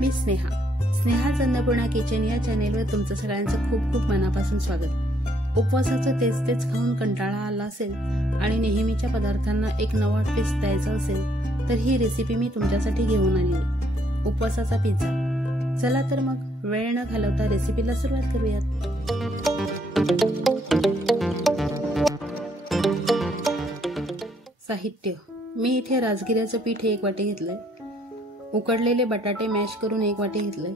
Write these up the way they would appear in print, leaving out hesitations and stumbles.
मी स्नेहाच Annapurna kitchen या चॅनेलवर तुमचं सगळ्यांचं खूप खूप मनापासून स्वागत। उपवासाचं तेच खाऊन कंटाळा आला असेल आणि नेहमीच्या पदार्थांना एक नवा ट्विस्ट द्यायचा असेल तर ही रेसिपी मी तुमच्यासाठी घेऊन आली आहे, उपवासाचा पिझ्झा। चला तर मग वेळ न घालवता रेसिपीला सुरुवात करूयात। साहित्य: मी इथे राजगिऱ्याचं पीठ 1 वाटी घेतलंय, उकडलेले बटाटे मॅश करून 1 वाटी घेतलंय,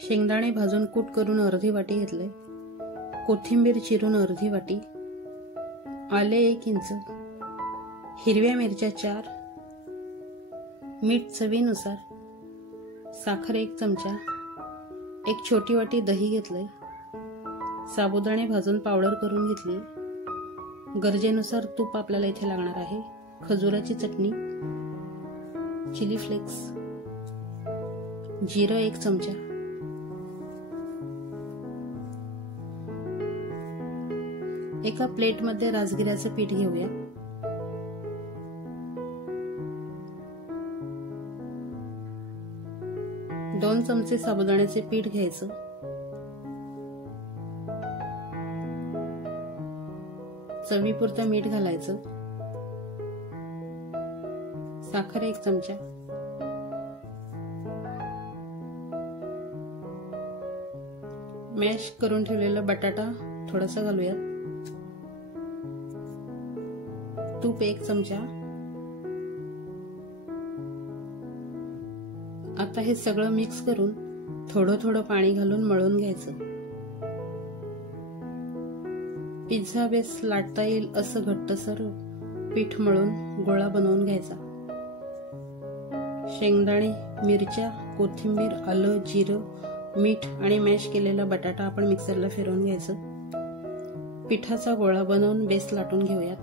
शेंगदाणे भाजून कूट करून अर्धी वाटी घेतलंय, कोथिंबीर चिरून अर्धी वाटी, आले 1 इंच, हिरव्या मिरच्या 4, मीठ चवीनुसार, साखर 1 चमचा, 1 छोटी वाटी दही घेतलंय, साबुदाणे भाजून पावडर करून घेतली, गरजेनुसार तूप आपल्याला इथे लागणार आहे, खजुराची चटणी, चिली फ्लेक्स, जिरं 1 चमचा, एका प्लेटमध्ये राजगिऱ्याचं पीठ घेऊया। दोन चमचे साबुदाण्याचे पीठ घ्यायचं, चवीपुरतं मीठ घालायचं, साखर 1 चमचा, मॅश करून ठेवलेला बटाटा थोडासा घालूयात, तूप 1 चमचा। आता हे सगळं मिक्स करून थोडं पाणी घालून मळून घ्यायचं। पिझ्झा बेस लाटता येईल असं घट्टसर पीठ मळून गोळा बनवून घ्यायचा। शेंगदाणे, मिरच्या, कोथिंबीर, आलं, जिरं, मीठ आणि मॅश केलेला बटाटा आपण मिक्सरला फिरवून घ्यायचं। पिठाचा गोळा बनवून बेस लाटून घेऊयात।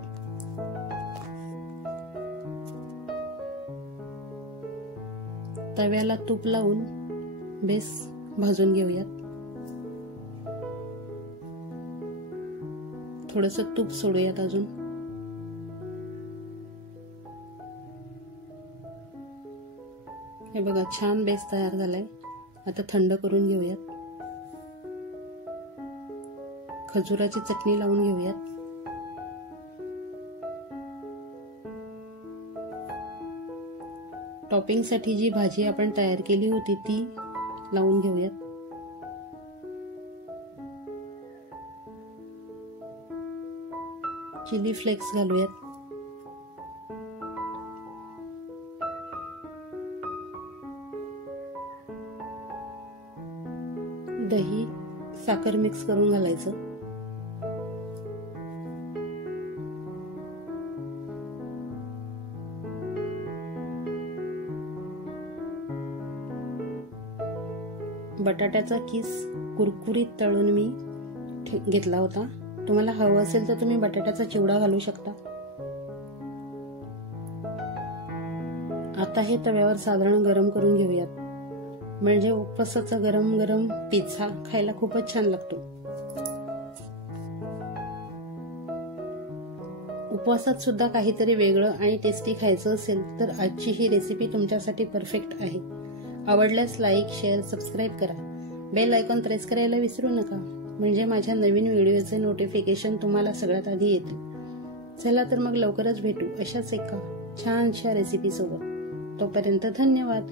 तव्याला तूप लावून बेस भाजून घेऊयात। थोडंसं तूप सोडूयात अजून। हे बघा, छान बेस तयार झालाय। आता थंड करून घेऊयात। खजुराची चटणी लावून घेऊयात। टॉपिंग साठी जी भाजी आपण तयार केली होती ती लावून घेऊयात। चिली फ्लेक्स घालूयात। दही, साखर मिक्स करून घालायचं। बटाट्याचा किस कुरकुरीत तळून मी घेतला होता। तुम्हाला हवं असेल तर तुम्ही बटाट्याचा चिवडा घालू शकता। आता हे तव्यावर साधारण गरम करून घेऊयात, म्हणजे उपवासाचा गरम गरम पिझ्झा खायला खूपच छान लागतो। उपवासात सुद्धा काहीतरी वेगळं आणि टेस्टी खायचं असेल तर आजची ही रेसिपी तुमच्यासाठी परफेक्ट आहे। आवडल्यास लाईक, शेअर, सबस्क्राईब करा। बेल आयकॉन प्रेस करायला विसरू नका, म्हणजे माझ्या नवीन व्हिडिओचे नोटिफिकेशन तुम्हाला सगळ्यात आधी येतील। चला तर मग लवकरच भेटू अशाच एका छानशा रेसिपी सोबत। तोपर्यंत धन्यवाद।